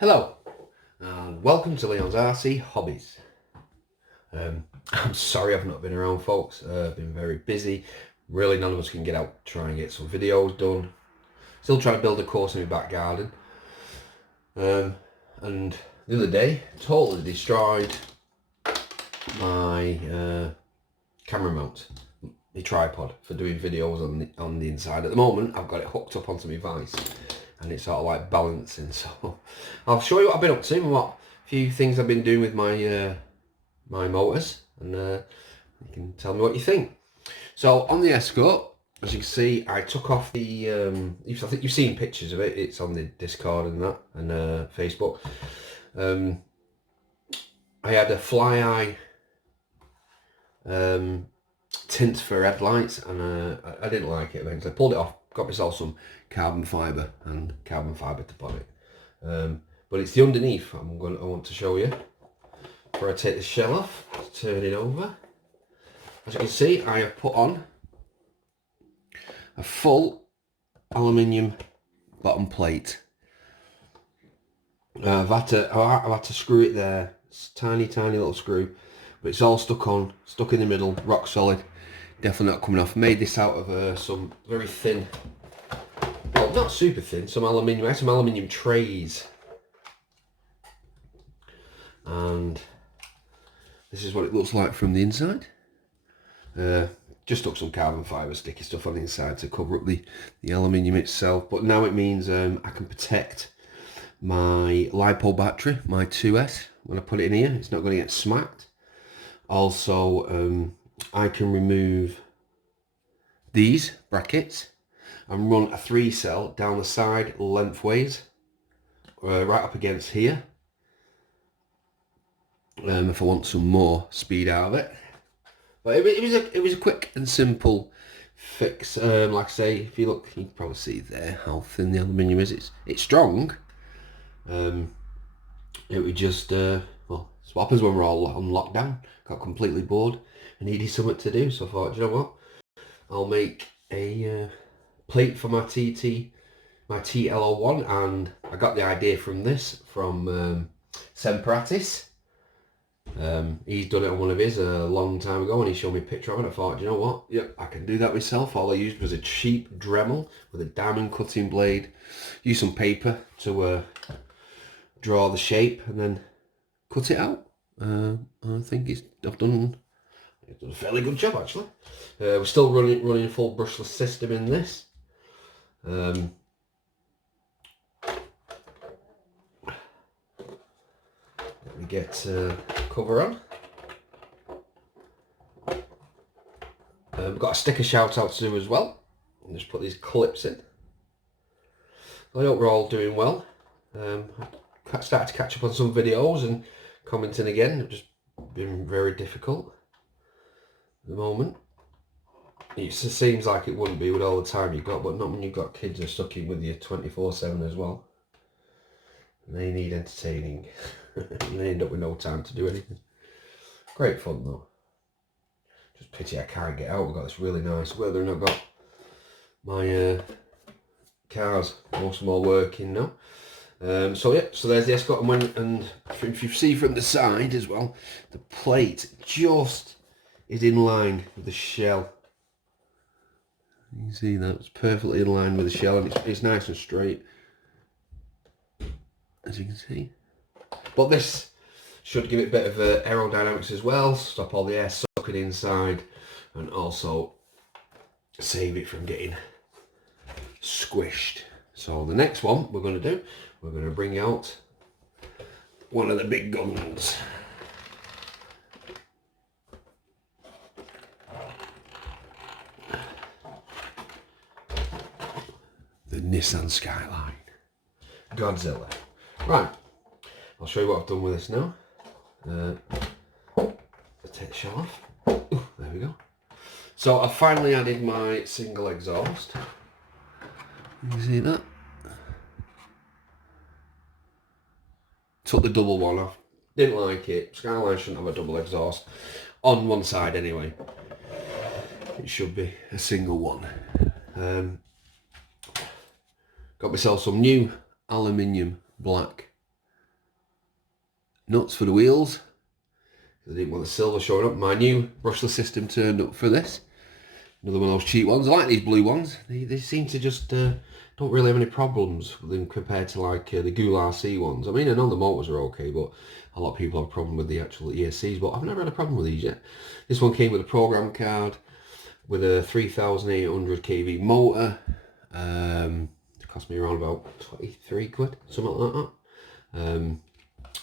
Hello and welcome to Leon's RC Hobbies. I'm sorry I've not been around, folks. I've been very busy. Really, none of us can get out to try and get some videos done. Still trying to build a course in my back garden. And the other day, totally destroyed my camera mount, my tripod for doing videos on the inside. At the moment, I've got it hooked up onto my vise, and it's sort of like balancing. So I'll show you what I've been up to and what few things I've been doing with my my motors, and you can tell me what you think. So on the Escort, as you can see, I took off the I think you've seen pictures of it. It's on the Discord and that, and Facebook. I had a fly eye tint for headlights, and I didn't like it eventually. I pulled it off, got myself some carbon fibre to put it. But it's the underneath I want to show you. Before I take the shell off, turn it over. As you can see, I have put on a full aluminium bottom plate. I've had to screw it there. It's a tiny little screw, but it's all stuck in the middle, rock solid. Definitely not coming off. Made this out of some very thin, well, not super thin, some aluminium. I had some aluminium trays, and this is what it looks like from the inside. Just stuck some carbon fibre sticky stuff on the inside to cover up the aluminium itself. But now it means I can protect my LiPo battery, my 2S. When I put it in here, it's not going to get smacked. Also, I can remove these brackets and run a 3-cell down the side lengthways, right up against here. If I want some more speed out of it. But it was a quick and simple fix. Like I say, if you look, you can probably see there how thin the aluminium is. It's strong. It would just well, it's what happens when we're all on lockdown. Got completely bored and needed something to do, so I thought, you know what, I'll make a plate for my TLO1, and I got the idea from Semperatis. He's done it on one of his a long time ago, and he showed me a picture of it. I thought, you know what, yep, I can do that myself. All I used was a cheap Dremel with a diamond cutting blade. Used some paper to draw the shape and then cut it out. I think I've done a fairly good job, actually. We're still running a full brushless system in this. Let me get cover on. We've got a sticker shout out to do as well. I'll just put these clips in. I hope we're all doing well. I started to catch up on some videos and commenting again. It's just been very difficult at the moment. It seems like it wouldn't be with all the time you've got, but not when you've got kids who are stuck in with you 24/7 as well. And they need entertaining. And they end up with no time to do anything. Great fun though. Just pity I can't get out. We've got this really nice weather, and I've got my cars, most of them all working now. So yeah, so there's the Escort, and if you see from the side as well, the plate just is in line with the shell. You can see that it's perfectly in line with the shell, and it's nice and straight, as you can see. But this should give it a bit of aerodynamics as well, stop all the air sucking inside, and also save it from getting squished. So the next one we're going to do, we're going to bring out one of the big guns. The Nissan Skyline Godzilla. Right, I'll show you what I've done with this now. I'll take the shell off. Ooh, there we go. So I finally added my single exhaust. You see that? Took the double one off. Didn't like it. Skyline shouldn't have a double exhaust. On one side anyway. It should be a single one. Got myself some new aluminium black nuts for the wheels. I didn't want the silver showing up. My new brushless system turned up for this. Another one of those cheap ones. I like these blue ones. They seem to just don't really have any problems with them compared to like the Goula RC ones. I mean, I know the motors are okay, but a lot of people have a problem with the actual ESCs, but I've never had a problem with these yet. This one came with a program card with a 3,800 kV motor. It cost me around about 23 quid, something like that.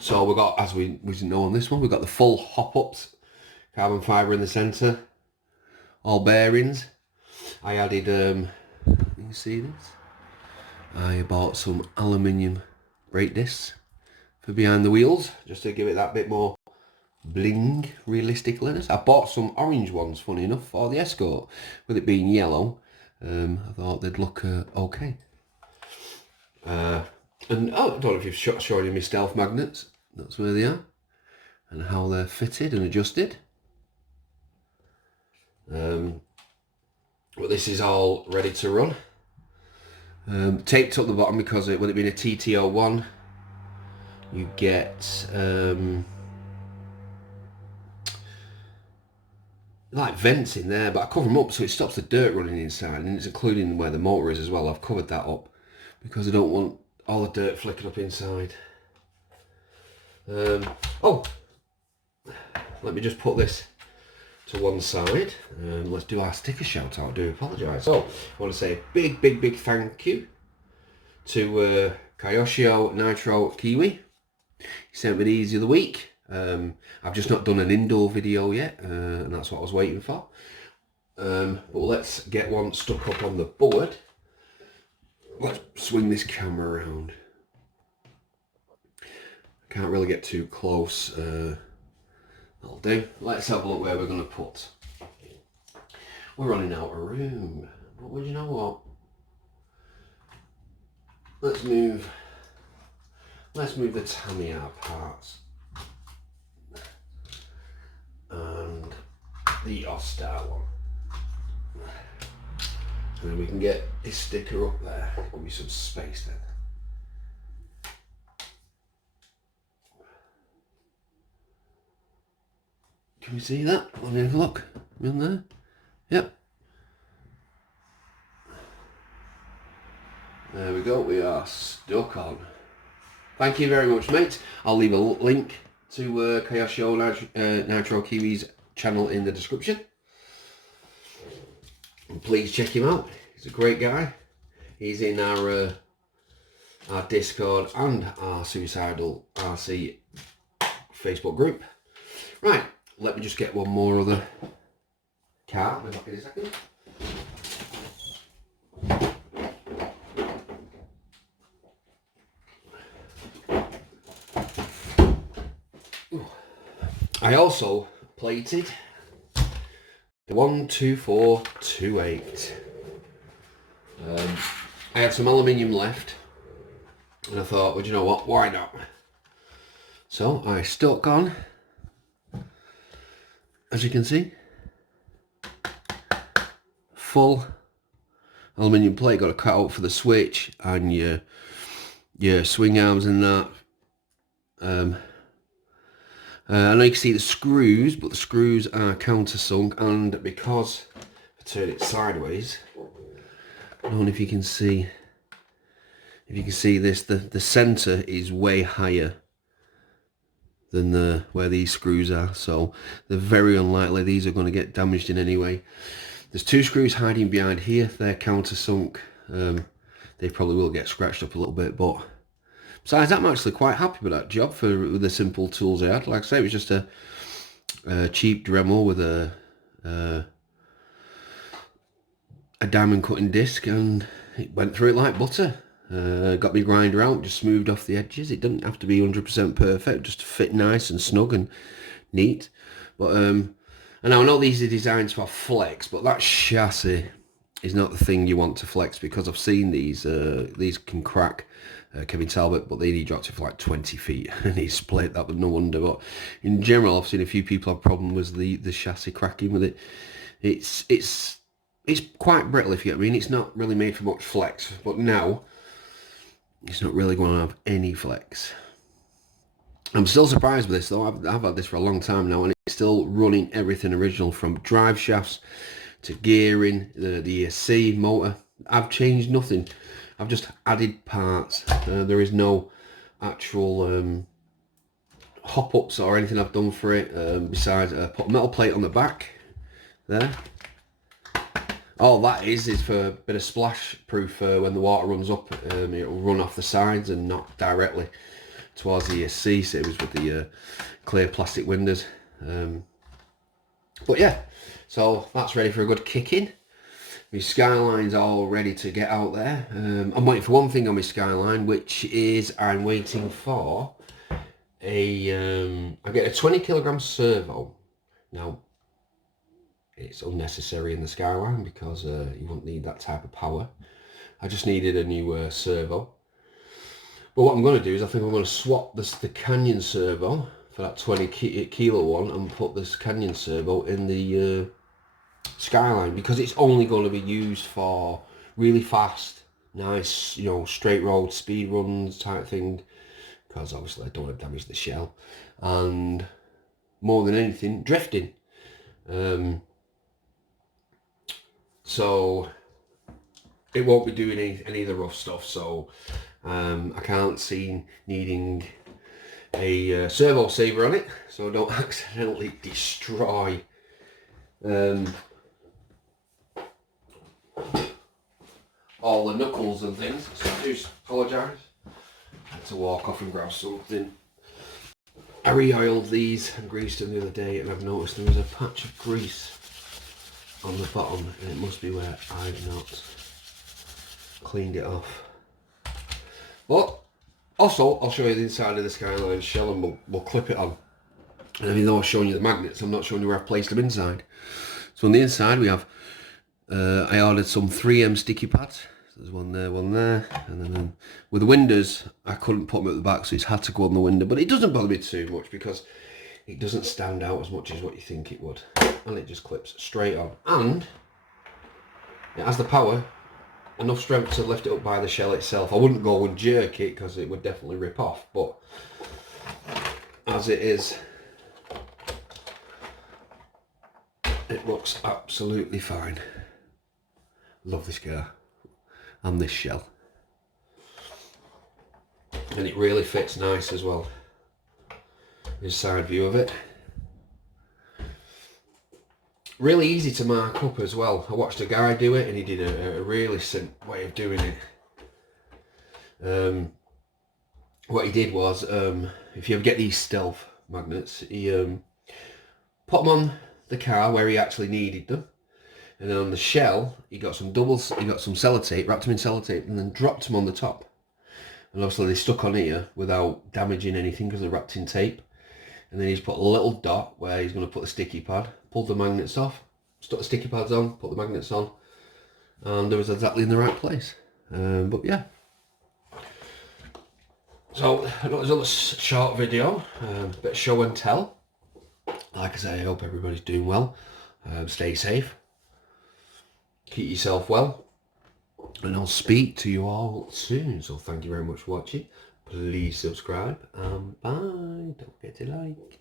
So we got, as we didn't know on this one, we've got the full hop-ups, carbon fibre in the centre, all bearings. I added, you can see this, I bought some aluminium brake discs for behind the wheels, just to give it that bit more bling, realisticness. I bought some orange ones, funny enough, for the Escort, with it being yellow. I thought they'd look okay. And I don't know if you've shown you my stealth magnets. That's where they are, and how they're fitted and adjusted. But this is all ready to run. Taped up the bottom because with it being a TT01, you get like vents in there, but I cover them up so it stops the dirt running inside, and it's including where the motor is as well. I've covered that up because I don't want all the dirt flicking up inside. Oh, let me just put this to one side. Let's do our sticker shout out. I do apologise. So I want to say a big thank you to Kyoshio Nitro Kiwi. He sent me these the other week. I've just not done an indoor video yet, and that's what I was waiting for. But let's get one stuck up on the board. Let's swing this camera around. Can't really get too close. That'll do. Let's have a look where we're going to put. We're running out of room. But well, you know what? Let's move the Tamiya parts. And the Ostar one. And then we can get this sticker up there. Give me some space then. Can we see that? Let me have a look. In there? Yep. There we go. We are stuck on. Thank you very much, mate. I'll leave a link to Kyoshio Nitro Kiwi's channel in the description. And please check him out. He's a great guy. He's in our Discord and our Suicidal RC Facebook group. Right. Let me just get one more other car. I'll be back in a second. Ooh. I also plated the 12428. I had some aluminium left, and I thought, well, you know what? Why not? So I stuck on. As you can see, full aluminium plate. Got a cut out for the switch and your swing arms and that. I know you can see the screws, but the screws are countersunk, and because I turn it sideways, I don't know if you can see. If you can see this, the center is way higher than where these screws are, so they're very unlikely these are going to get damaged in any way. There's two screws hiding behind here. They're countersunk. They probably will get scratched up a little bit, but besides that, I'm actually quite happy with that job with the simple tools I had. Like I say, it was just a cheap Dremel with a diamond cutting disc, and it went through it like butter. Got my grinder out, just smoothed off the edges. It doesn't have to be 100% perfect, just to fit nice and snug and neat. But and I know these are designed for flex, but that chassis is not the thing you want to flex, because I've seen these can crack. Kevin Talbot, but he dropped it for like 20 feet and he split that, but no wonder. But in general, I've seen a few people have problems with the chassis cracking with it. It's quite brittle, if you get what I mean. It's not really made for much flex, but now it's not really going to have any flex. I'm still surprised with this though. I've had this for a long time now, and it's still running everything original, from drive shafts to gearing, the ESC motor. I've changed nothing. I've just added parts. There is no actual hop-ups or anything I've done for it, besides put a metal plate on the back there. All that is for a bit of splash proof. When the water runs up, it'll run off the sides and not directly towards the ESC. So it was with the clear plastic windows. But yeah, so that's ready for a good kick in. My Skyline's all ready to get out there. I'm waiting for one thing on my Skyline, which is I'm waiting for I get a 20 kilogram servo. Now, it's unnecessary in the Skyline because you won't need that type of power. I just needed a new servo. But what I'm going to do is I think I'm going to swap the Canyon servo for that 20 kilo one and put this Canyon servo in the Skyline, because it's only going to be used for really fast, nice, you know, straight road speed runs type thing, because obviously I don't want to damage the shell, and more than anything, drifting. So it won't be doing any of the rough stuff, so I can't see needing a servo saver on it, so I don't accidentally destroy all the knuckles and things. So I do apologise. I had to walk off and grab something. I re-oiled these and greased them the other day, and I've noticed there was a patch of grease on the bottom, and it must be where I've not cleaned it off. But also, I'll show you the inside of the Skyline shell, and we'll clip it on. And even though I'm showing you the magnets, I'm not showing you where I've placed them inside. So on the inside we have, I ordered some 3M sticky pads. There's one there, and then with the windows, I couldn't put them at the back, so it's had to go on the window. But it doesn't bother me too much because it doesn't stand out as much as what you think it would, and it just clips straight on. And it has the power, enough strength to lift it up by the shell itself. I wouldn't go and jerk it because it would definitely rip off, but as it is, it looks absolutely fine. Love this car and this shell, and it really fits nice as well. Here's a side view of it. Really easy to mark up as well. I watched a guy do it, and he did a really simple way of doing it. What he did was, if you ever get these stealth magnets, he put them on the car where he actually needed them, and then on the shell he got some sellotape, wrapped them in sellotape, and then dropped them on the top. And obviously they stuck on here without damaging anything because they're wrapped in tape. And then he's put a little dot where he's going to put the sticky pad, pulled the magnets off, stuck the sticky pads on, put the magnets on, and it was exactly in the right place. But yeah. So that was a short video, bit of show and tell. Like I say, I hope everybody's doing well. Stay safe. Keep yourself well. And I'll speak to you all soon. So thank you very much for watching. Please subscribe and bye. Don't forget to like.